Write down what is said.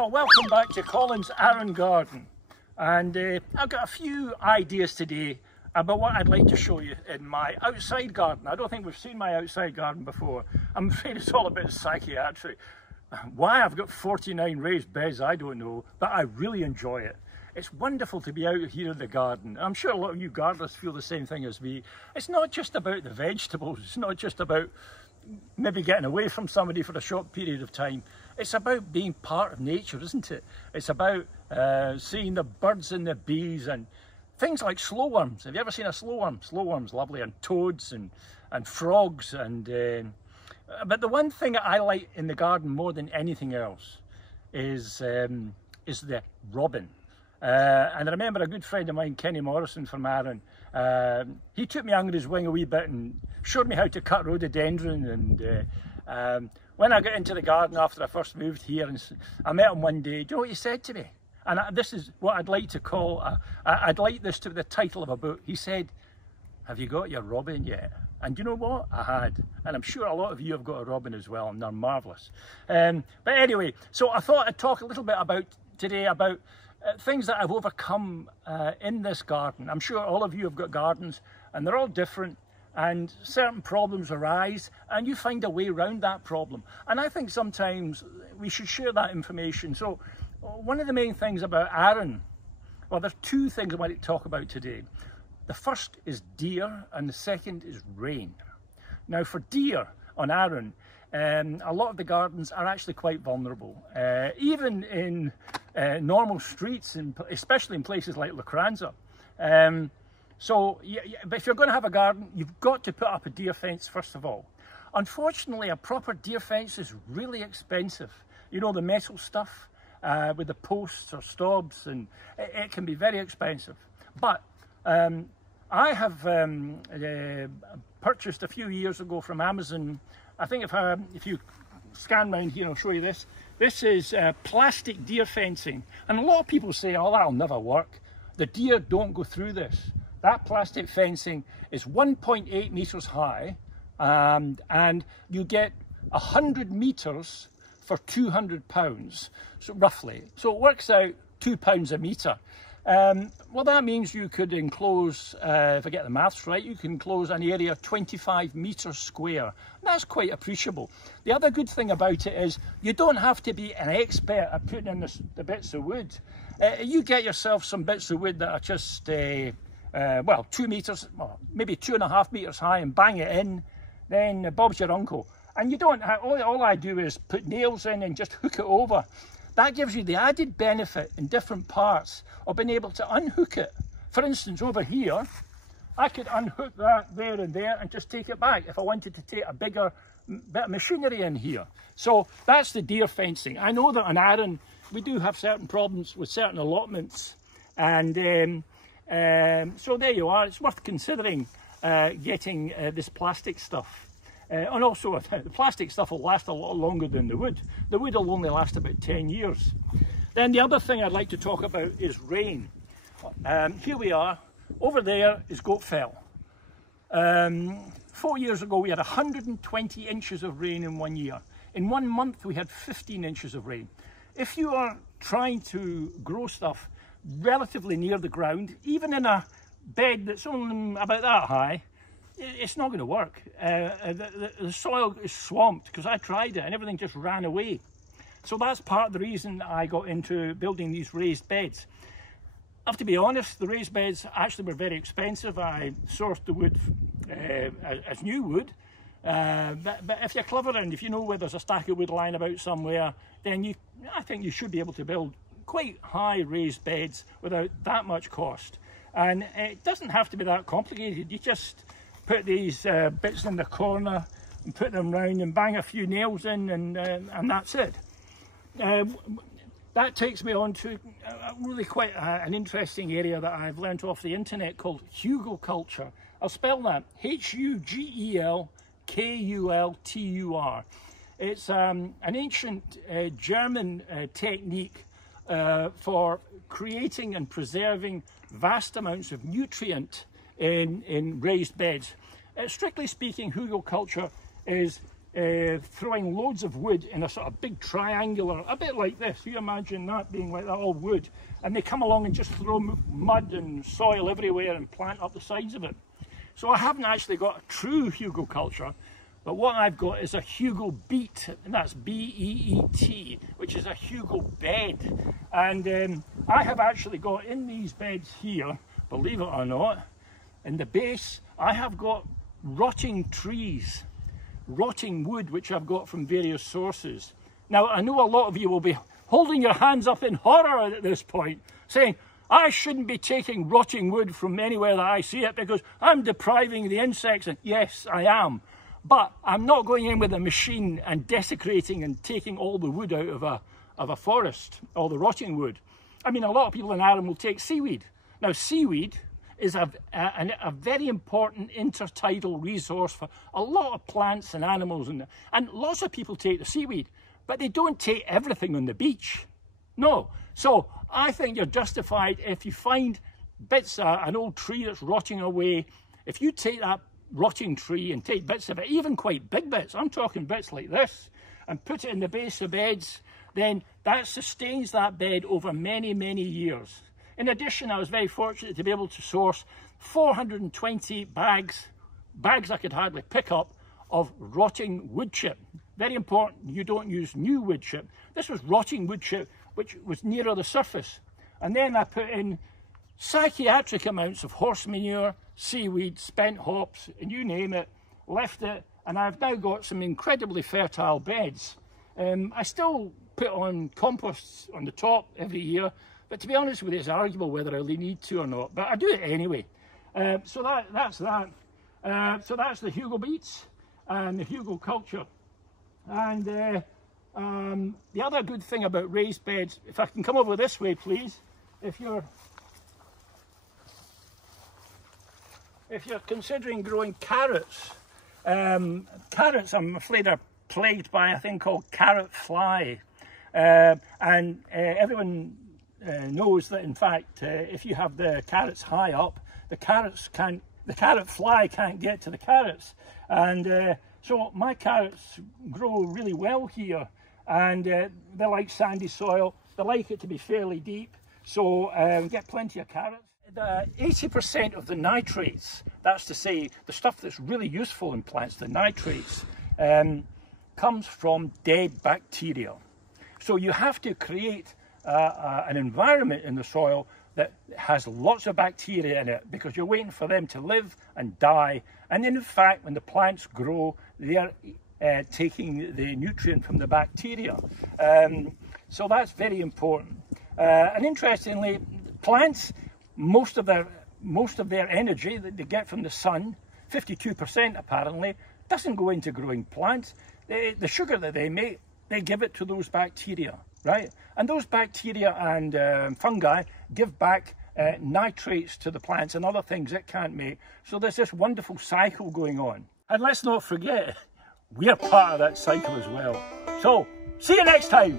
Well, welcome back to Colin's Arran garden, and I've got a few ideas today about what I'd like to show you in my outside garden. I don't think we've seen my outside garden before. I'm afraid it's all a bit psychiatric. Why I've got 49 raised beds, I don't know, but I really enjoy it. It's wonderful to be out here in the garden. I'm sure a lot of you gardeners feel the same thing as me. It's not just about the vegetables, it's not just about maybe getting away from somebody for a short period of time. It's about being part of nature, isn't it? It's about seeing the birds and the bees and things like slowworms. Have you ever seen a slowworm? Slowworm's lovely, and toads and frogs. But the one thing that I like in the garden more than anything else is the robin. And I remember a good friend of mine, Kenny Morrison from Arran, he took me under his wing a wee bit and showed me how to cut rhododendron. And when I got into the garden after I first moved here, and I met him one day, do you know what he said to me? And this is what I'd like to call, I'd like this to be the title of a book. He said, "Have you got your robin yet?" And you know what? I had. And I'm sure a lot of you have got a robin as well, and they're marvellous. But anyway, so I thought I'd talk a little bit today about things that I've overcome in this garden. I'm sure all of you have got gardens, and they're all different, and certain problems arise, and you find a way around that problem. And I think sometimes we should share that information. So one of the main things about Arran, well, there's two things I want to talk about today. The first is deer, and the second is rain. Now, for deer on Arran, a lot of the gardens are actually quite vulnerable, even in normal streets, especially in places like Lacranza. But if you're going to have a garden, you've got to put up a deer fence first of all. Unfortunately, a proper deer fence is really expensive. You know, the metal stuff with the posts or stobs, and it can be very expensive. But I have purchased a few years ago from Amazon. I think if you scan round here, I'll show you this. This is plastic deer fencing. And a lot of people say, oh, that'll never work. The deer don't go through this. That plastic fencing is 1.8 meters high, and you get 100 meters for £200, so roughly. So it works out £2 a meter. Well, that means you could enclose, if I get the maths right, you can enclose an area 25 meters square. That's quite appreciable. The other good thing about it is you don't have to be an expert at putting in the bits of wood. You get yourself some bits of wood that are just, well, 2 meters, well, maybe 2.5 meters high, and bang it in, then Bob's your uncle. And you don't have, all I do is put nails in and just hook it over. That gives you the added benefit in different parts of being able to unhook it. For instance, over here, I could unhook that there and there and just take it back if I wanted to take a bigger bit of machinery in here. So that's the deer fencing. I know that on Arran, we do have certain problems with certain allotments. And so there you are. It's worth considering getting this plastic stuff. And also, the plastic stuff will last a lot longer than the wood. The wood will only last about 10 years. Then the other thing I'd like to talk about is rain. Here we are. Over there is Goat Fell. 4 years ago, we had 120 inches of rain in 1 year. In 1 month, we had 15 inches of rain. If you are trying to grow stuff relatively near the ground, even in a bed that's only about that high, it's not going to work. The soil is swamped because I tried it and everything just ran away. So that's part of the reason I got into building these raised beds. I have to be honest, the raised beds actually were very expensive. I sourced the wood as new wood. But if you're clever and if you know where there's a stack of wood lying about somewhere, then I think you should be able to build quite high raised beds without that much cost. And it doesn't have to be that complicated. You just put these bits in the corner and put them round and bang a few nails in, and that's it. That takes me on to really quite an interesting area that I've learnt off the internet called Hugelkultur. I'll spell that Hugelkultur. It's an ancient German technique for creating and preserving vast amounts of nutrient in raised beds. Strictly speaking, Hugelkultur is throwing loads of wood in a sort of big triangular, a bit like this. You imagine that being like that, all wood. And they come along and just throw mud and soil everywhere and plant up the sides of it. So I haven't actually got a true hugelkultur, but what I've got is a hugel beet, and that's B-E-E-T, which is a hugel bed. And I have actually got in these beds here, believe it or not, in the base, I have got rotting trees, rotting wood, which I've got from various sources. Now, I know a lot of you will be holding your hands up in horror at this point, saying, I shouldn't be taking rotting wood from anywhere that I see it because I'm depriving the insects. And yes, I am. But I'm not going in with a machine and desecrating and taking all the wood out of a forest, all the rotting wood. I mean, a lot of people in Arran will take seaweed. Now, seaweed is a very important intertidal resource for a lot of plants and animals. And lots of people take the seaweed, but they don't take everything on the beach. No. So I think you're justified if you find bits of an old tree that's rotting away. If you take that rotting tree and take bits of it, even quite big bits, I'm talking bits like this, and put it in the base of beds, then that sustains that bed over many, many years. In addition, I was very fortunate to be able to source 420 bags I could hardly pick up, of rotting wood chip. Very important, you don't use new wood chip. This was rotting wood chip, which was nearer the surface. And then I put in psychiatric amounts of horse manure, seaweed, spent hops, and you name it, left it, and I've now got some incredibly fertile beds. I still put on composts on the top every year, but to be honest with you, it's arguable whether I really need to or not, but I do it anyway. So that's that. So that's the hugel beets and the hugelkultur. And the other good thing about raised beds, if I can come over this way, please, if you're considering growing carrots, carrots, I'm afraid, are plagued by a thing called carrot fly, and everyone knows that, in fact, if you have the carrots high up, the carrot fly can't get to the carrots, and so my carrots grow really well here, and they like sandy soil. They like it to be fairly deep, so get plenty of carrots. 80% of the nitrates, that's to say the stuff that's really useful in plants, the nitrates, comes from dead bacteria. So you have to create an environment in the soil that has lots of bacteria in it, because you're waiting for them to live and die. And then, in fact, when the plants grow, they're taking the nutrient from the bacteria. So that's very important. And interestingly, plants, most of their energy that they get from the sun, 52% apparently, doesn't go into growing plants. The sugar that they make, they give it to those bacteria, right? And those bacteria and fungi give back nitrates to the plants and other things it can't make. So there's this wonderful cycle going on. And let's not forget, we're part of that cycle as well. So, see you next time.